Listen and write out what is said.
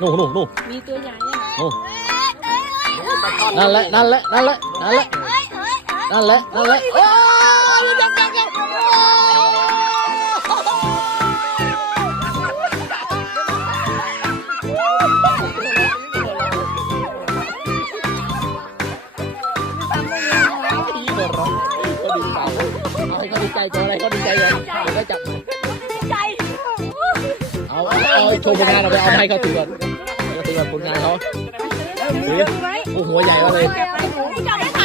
นู่นนู่นนู่นมีตัวใหญ่เนี่ยนู่นนั่นแหละนั่นแหละนั่นแหละนั่นแหละนั่นแหละนั่นแหละโอ้ยจับจับจับเขาดีใจเอาให้เขาดีใจก่อนอะไรเขาดีใจก่อนเดี๋ยวได้จับใจ เอาเอาโชว์ผลงานเราไปเอาให้เขาถือก่อนเขาถือก่อนผลงานเขาโอ้โหใหญ่มากเลย จับไป